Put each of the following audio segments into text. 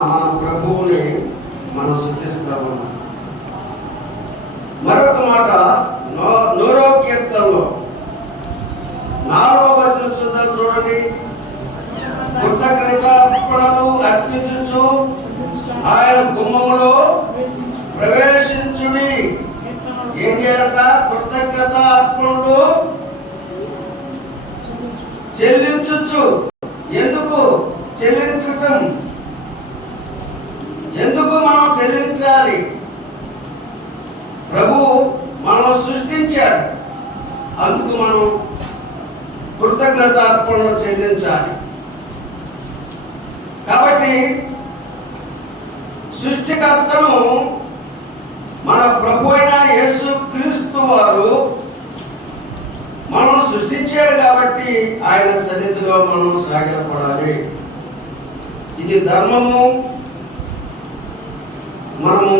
మన ప్రభువుని మనం శుద్ధిస్తా ఉన్నాం. మరొక మాట నూరవ కీర్తనలో 4వ వచనం చూద్దాం, చూడండి. కృతజ్ఞతార్పణలు అర్పించుచు ఆయన గుమ్మములో ప్రవేశించుడి. ఏం చేయాలంట? కృతజ్ఞత అర్పణలు చెల్లించు. ఎందుకు చెల్లించటం? ఎందుకు మనం చెల్లించాలి? ప్రభు మనం సృష్టించాడు, అందుకు మనం కృతజ్ఞత అర్పణలు చెల్లించాలి. కాబట్టి సృష్టికర్తను మన ప్రభు అయిన యేసు క్రీస్తు వారు మనం సృష్టించాడు కాబట్టి ఆయన సన్నిధిలో మనం సాగిలపడాలి. ఇది ధర్మము. మనము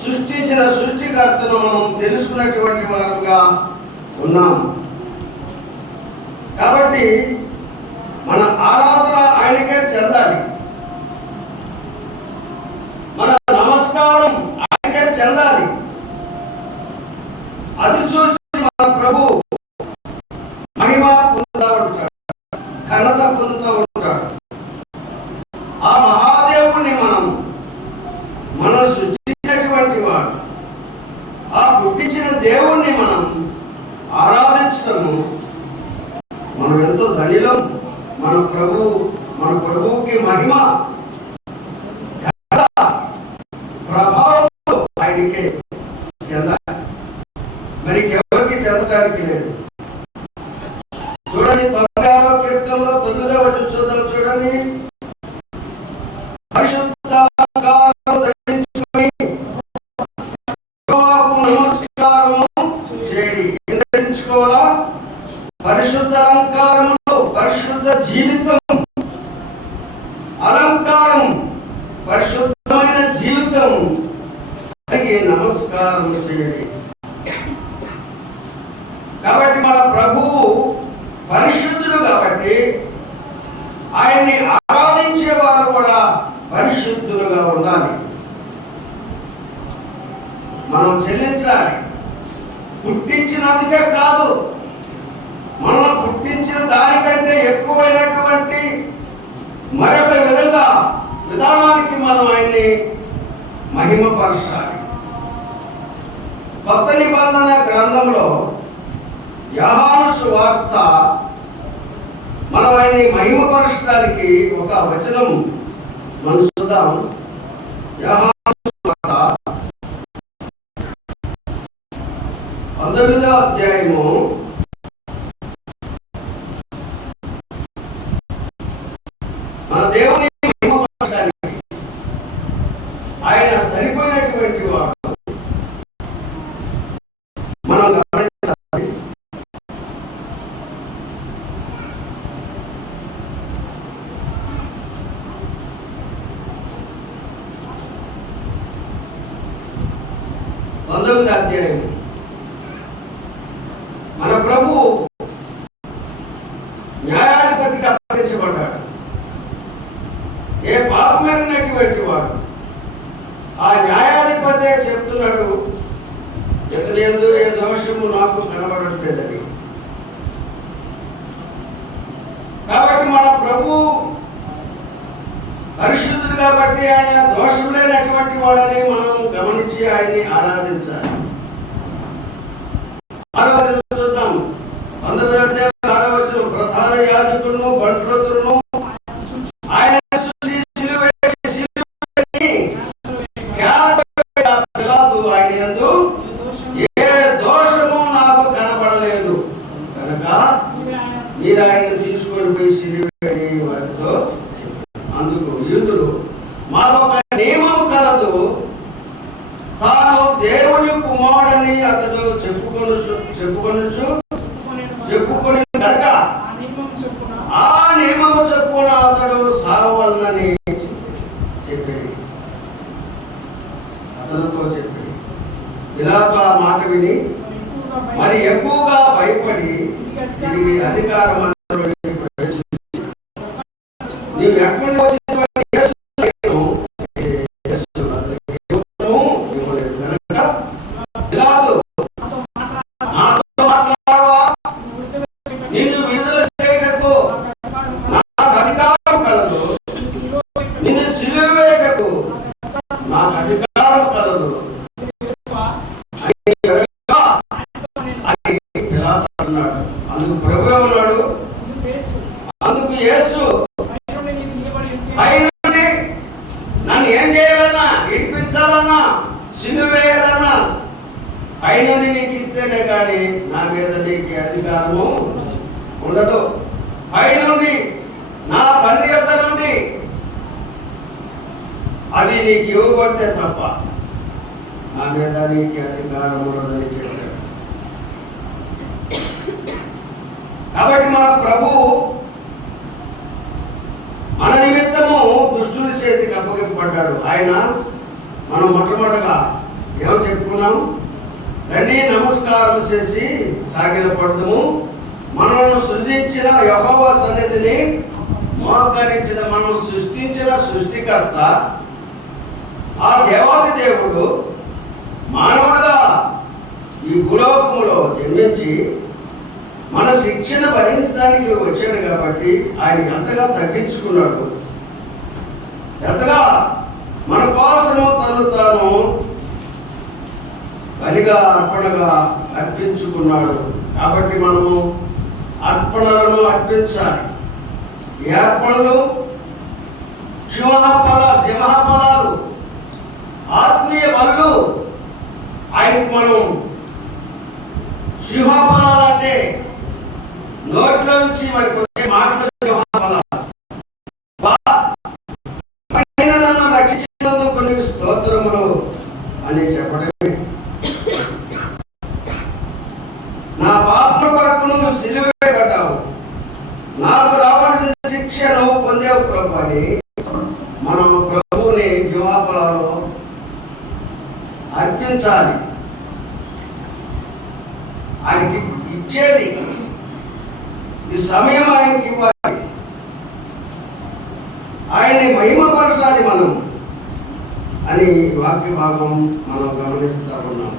సృష్టించిన సృష్టికర్తను మనం తెలుసుకున్నటువంటి వారుగా ఉన్నాం. కాబట్టి మన ఆరాధన ఆయనకే చెందాలి, మన నమస్కారం ఆయనకే చెందాలి. అది చూసి మన ప్రభు మహిమ పొందుతూ ఉంటాడు, ఘనత పొందుతూ ఉంటాడు. ఆ మహాదేవుని మనం సృష్టించినటువంటి వాడు, ఆ పుట్టించిన దేవుణ్ణి మనం ఆరాధించడము మనం ఎంతో ధనిలం. మన ప్రభువుకి మహిమ ప్రభావం ఆయనకే చెందాలి, మరి ఎవరికి చెందడానికి లేదు. చూడండి, 96వ కీర్తనలో 9వ వచనం చూద్దాం, చూడండి. పరిశుద్ధ అలంకారము ధరించుకొని యెహోవాకు నమస్కారము చేయండి. ఏం ధరించుకోవాలా? పరిశుద్ధ అలంకారములు, పరిశుద్ధ జీవితం, అలంకారం, పరిశుద్ధమైన జీవితం కలిగి నమస్కారం చేయండి. కాబట్టి మన ప్రభువు పరిశుద్ధుడు కాబట్టి ఆయన్ని ఆరాధించే వారు కూడా పరిశుద్ధులుగా ఉండాలి. మనం చెల్లించాలి. పుట్టించినందుకే కాదు, మనం పుట్టించిన దానికంటే ఎక్కువైనటువంటి మరొక విధానానికి మనం ఆయన్ని మహిమపరచాలి. కొత్త నిబంధన గ్రంథంలో యోహాను సువార్త మనం ఆయన్ని మహిమపరచడానికి ఒక వచనం మనం చూద్దాం. యోహాను సువార్త 19వ అధ్యాయము మన దేవుని మహిమపరచడానికి ఆయన సరిపోయినటువంటి వాడు మనం గమనించాలి. పంతొమ్మిది అధ్యాయం మన ప్రభు న్యాయాధిపతికి అప్పగించబడ్డాడు. ఏ పాపమైనటువంటి వాడు ఆ న్యాయాధిపతే చెప్తున్నాడు, ఇతని యందు ఏ దోషము నాకు కనబడట్లేదని. కాబట్టి మన ప్రభు పరిశుద్ధుడు కాబట్టి ఆయన దోషం లేనటువంటి వాడని మనం గమనించి ఆయన్ని ఆరాధించాలి. 6వ వచనం చూద్దాం. 19వ అధ్యాయం 6వ వచనం. ప్రధాన యాజకులను బంట్రోతులను ఆయన ఆయన యందు ఏ దోషము నాకు కనబడలేదు కనుక మీరు ఆయన తీసుకొని పోయి సిలువేయండి వారితో. అందుకు యూదులు మాకొక నియమము కలదు, తాను దేవుని కుమారుడని అతడు చెప్పుకొని కనుక ఆ నియమము చొప్పున అతడు సాగవలనని చెప్పేది. అతనితో చెప్పేది. పిలాతు ఆ మాట విని మరి ఎక్కువగా భయపడి తిరిగి అధికారం నీవు ఎక్కడి నుంచి పైనుండి నన్ను ఏం చేయాలన్నా, ఇడిపించాలన్నా, సిలువ వేయాలన్నా పైనుండి నీకు ఇస్తేనే కానీ నా మీద నీకు అధికారము ఉండదు. పైనుండి నా తండ్రి యొద్ద నుండి అది నీకు ఇవ్వబడితే తప్ప నా మీద నీకు అధికారం ఉండదని చెప్పాడు. కాబట్టి మన ప్రభు మన నిమిత్తము దుష్టుడి చేతికి అప్పగింపబడ్డాడు. ఆయన మనం మొట్టమొదటిగా ఏమో చెప్పుకున్నాం, రండి నమస్కారం చేసి సాగిలపడదుము, మనల్ని సృజించిన యెహోవా సన్నిధిని మోకరించిన, మనం సృష్టించిన సృష్టికర్త ఆ దేవాది దేవుడు మానవుడుగా ఈ భూలోకములో జన్మించి మన శిక్షణ భరించడానికి వచ్చాడు. కాబట్టి ఆయన ఎంతగా తగ్గించుకున్నాడు, ఎంతగా మన కోసము తను తాను బలిగా అర్పణగా అర్పించుకున్నాడు. కాబట్టి మనము అర్పణలను అర్పించాలి. ఈ అర్పణలు క్షమాఫలాలు, ఆత్మీయ బలులు. ఆయనకి మనం సింహఫలాలు అంటే నోట్లో నుంచి మనకి వచ్చే మాటలు సింహఫలాలు. నన్ను రక్షించినందుకు కొన్ని స్తోత్రములు అని చెప్పడమే. నా పాపల కొరకు నువ్వు సిలువ వేయబడ్డావు, నాకు రావాల్సిన శిక్ష నువ్వు పొందేవు ప్రభు అని మనం ప్రభువుని సింహఫలాలు అర్పించాలి. ఆయనకి ఇచ్చేది ఈ సమయం ఆయనకి ఇవ్వాలి, ఆయన్ని మహిమపరచాలి మనం అని వాక్య భాగం మనం గమనిస్తూ ఉన్నాం.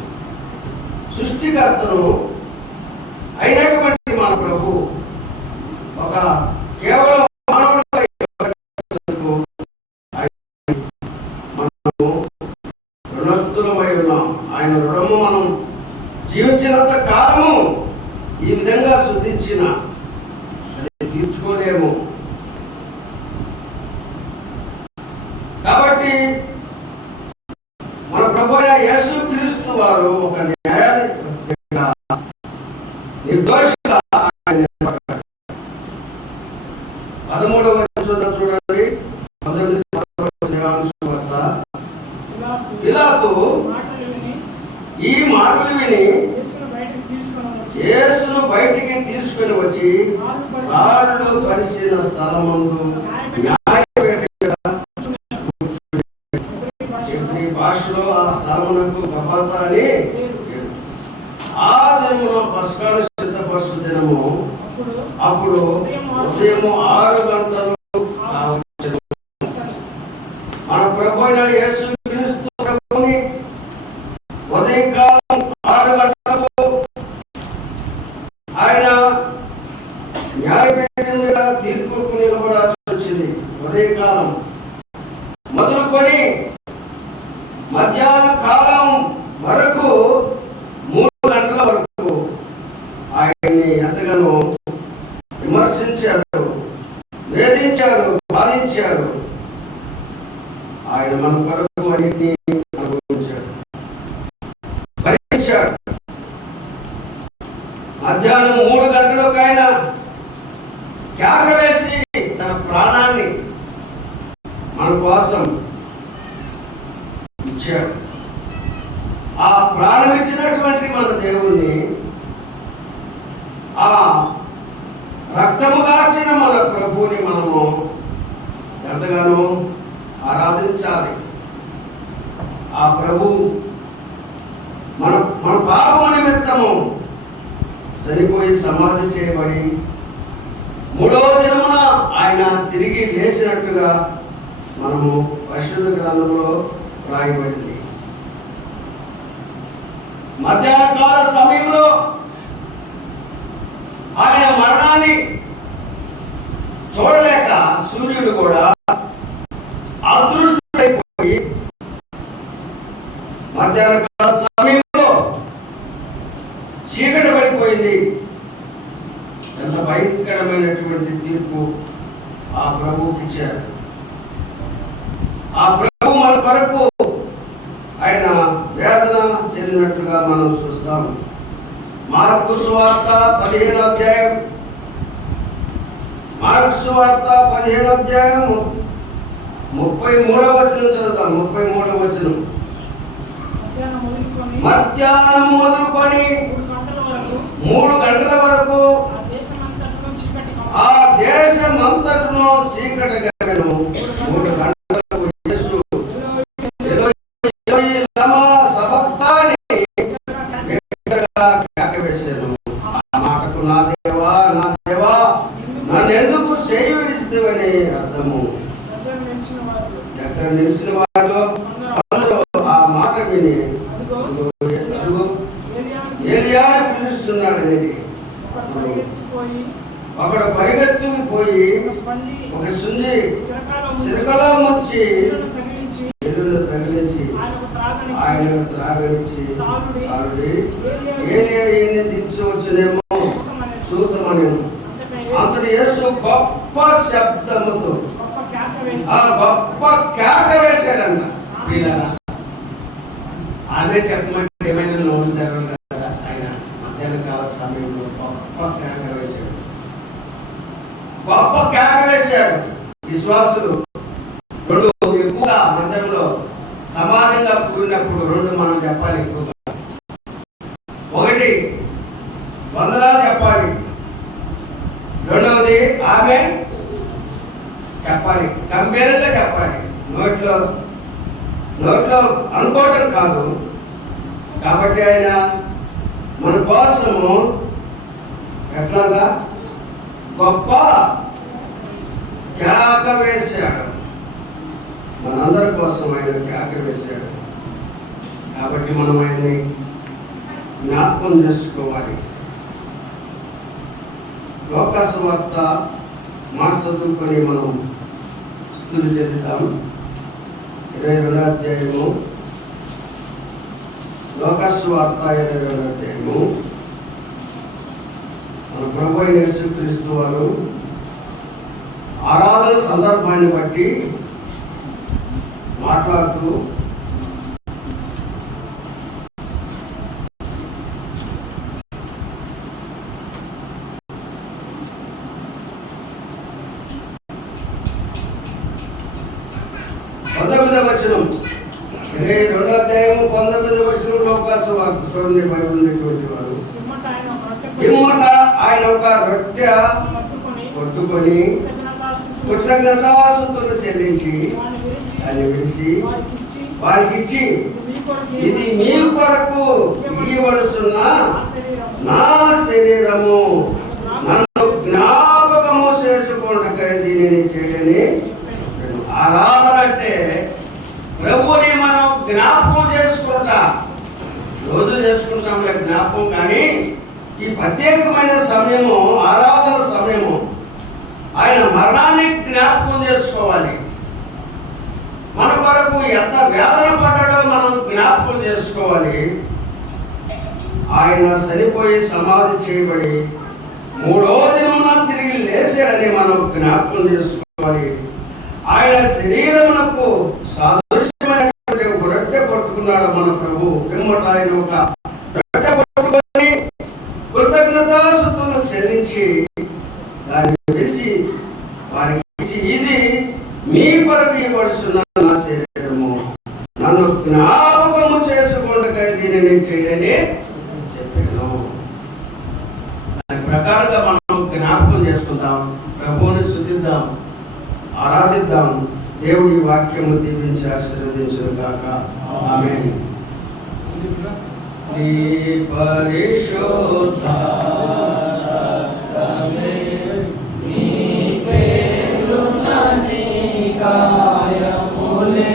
సృష్టికర్తను అయినటువంటి మన ప్రభు ఒక కేవలం మానవుడిపై మనము రుణస్థులమై ఉన్నాం. ఆయన రుణము మనం జీవించినంత కాలము ఈ విధంగా శుద్ధించిన అది తీర్చుకోలేము. కాబట్టి మన ప్రభు యేసుక్రీస్తు వారు ఒక న్యాయాధిపతిగా నిర్దోషిగా ఆయన నిలబడ్డాడు. 13వ వచనం చూడండి. పిలాతు ఈ మాటలు విని యేసును బయటికి తీసుకుని వచ్చి రాళ్ళు పరిచిన స్థలమందు భాషలో ఆ స్థలమునకు గబత అని ఆ దినములో పస్కాను సిద్ధపరచు దినము. అప్పుడు ఉదయం 6 గంటలు మన ప్రభు అయిన యేసుక్రీస్తు ప్రభుని ఉదయకాలం 6 గంటలకు ఆయన న్యాయపీఠం మీద తీర్పుకు నిలబడాల్సి వచ్చింది. ఉదయకాలం మొదలుకొని మధ్యాహ్న కాలం వరకు 3 గంటల వరకు ఆయన్ని ఎంతగానో విమర్శించారు, వేధించారు, బాధించారు. ఆయన మన కొరకు అన్నిటినీ అనుభవించాడు, భరించాడు. మధ్యాహ్నం 3 గంటలకు ఆయన కేక వేసి తన ప్రాణాన్ని మన కోసం ఇచ్చాడు. ఆ ప్రాణం ఇచ్చినటువంటి మన దేవుణ్ణి, ఆ రక్తము గార్చిన మన ప్రభువుని మనము ఎంతగానో ఆరాధించాలి. ఆ ప్రభు మన మన పాపము నిమిత్తము చనిపోయి సమాధి చేయబడి 3వ దినమున ఆయన తిరిగి లేచినట్టుగా మనము పరిశుద్ధ గ్రంథంలో రాయబడింది. మధ్యాహ్న కాల సమయంలో ఆయన మరణాన్ని చూడలేక సూర్యుడు కూడా అదృష్టుడైపోయి మధ్యాహ్న కాల సమయంలో చీకటి పడిపోయింది. ఎంత భయంకరమైనటువంటి తీర్పు ఆ ప్రభువుకి ఇచ్చారు. ఆ ప్రభు మన కొరకు ఆయన వేదన చెందినట్లుగా మనం చూస్తాం. మార్కు సువార్త 15వ అధ్యాయం, మార్కు సువార్త 15వ అధ్యాయం 33వ వచనం చదువుతాం. 33వ వచనం. మధ్యాహ్నం మొదలుకొని 3 గంటల వరకు ఆ దేశమంతటను చీకటి కమ్మెను. 3 గంటలకు యేసు ఎలోయి లమా సబక్తాని బిగ్గరగా కేక వేసెను. ఆ మాటకు నా దేవా నన్ను ఎందుకు చేయి విడిచితివని అర్థము. ఎక్కడ నిలిచిన వారు ఆ మాట విని ఏలియాని పిలుస్తున్నాడు అనేది. ఒకడు పరిగెత్తుకుపోయి ఒక సుంది చిరకలో ముంచి ఎరువును తగిలించి ఆయనకు త్రాగనిచ్చి ఏలియా ఈయన్ని దించవచ్చునేమో చూద్దామనేమో. అసలు యేసు గొప్ప శబ్దముతో ఆ గొప్ప కేక వేశాడంట. ఆమె చెప్పమంటే ఏమైనా నోరు తెరవడం కదా. ఆయన మధ్యాహ్నం కాల సమయంలో గొప్ప కేక వేశాడు. గొప్ప కేక వేశాడు. విశ్వాసులు 2 ఎక్కువగా మందిరంలో సమాజంగా కూడినప్పుడు 2 మనం చెప్పాలి ఎక్కువగా. 1 వందనాలు చెప్పాలి. 2వది ఆమె చెప్పాలి, గంభీరంగా చెప్పాలి. నోట్లో అనుకోవటం కాదు. కాబట్టి ఆయన మన కోసము ఎట్లాగా గొప్ప కేక వేశాడు. మనందరి కోసం ఆయన కేక వేశాడు. కాబట్టి మనం ఆయన్ని జ్ఞాపకం చేసుకోవాలి. లోకాసు వార్త మాట చదువుకొని మనం స్తుతి చెందుతాం. 22వ అధ్యాయము, లోకాసు వార్త 22వ అధ్యాయము. మన ప్రభు అయిన యేసుక్రీస్తు వారు ఆరాధన సందర్భాన్ని బట్టి మాట్లాడుతూ వచనం 22వ అధ్యాయము 19వ వచనం లోకాసు వార్త చూడండి. బైబిల్ ఉన్నటువంటి వారు పిమ్మట ఆయన ఒక రొట్టె పట్టుకొని కృతజ్ఞతాస్తుతులు చెల్లించి ఆయన విడిచి వారికి ఇచ్చి, ఇది మీ కొరకు ఇవ్వబడుచున్న నా శరీరము, నన్ను జ్ఞాపకము చేసుకొనుటకై దీనిని చేయని. ఆరాధన అంటే ప్రభువుని మనం జ్ఞాపకం చేసుకుంటా. రోజు చేసుకుంటాంలే జ్ఞాపకం, కానీ ఈ ప్రత్యేకమైన సమయము, ఆరాధన సమయము, ఆయన మరణాన్ని జ్ఞాపకం చేసుకోవాలి. మన కొరకు ఎంత వేదన పడ్డాడో మనం జ్ఞాపకం చేసుకోవాలి. ఆయన చనిపోయి సమాధి చేయబడి 3వ దినమున తిరిగి లేచాడని మనం జ్ఞాపకం చేసుకోవాలి. ఆయన శరీరమునకు సాదృశ్యమైనటువంటి ఒక రొట్టె పట్టుకున్నాడు మన ప్రభు. పిమ్మట ఆయన ఒక రొట్టె పట్టుకొని కృతజ్ఞతాస్తుతులు చెల్లించి దాన్ని వేసి వారికి ఇచ్చి, ఇది మీ కొరకు ఇవ్వబడుచున్న నా శరీరము, నన్ను జ్ఞాపకము చేసుకొనుటకై దీనిని చేయని చెప్పాను. దాని ప్రకారంగా మనం జ్ఞాపకం చేసుకుందాం, ప్రభువుని స్తుతిద్దాం, ఆరాధిద్దాం. దేవుడి వాక్యము దీవించి ఆశీర్వదించును గాక. ఆమేన్. పరిశుద్ధ నీ పేరున నీ కాయములే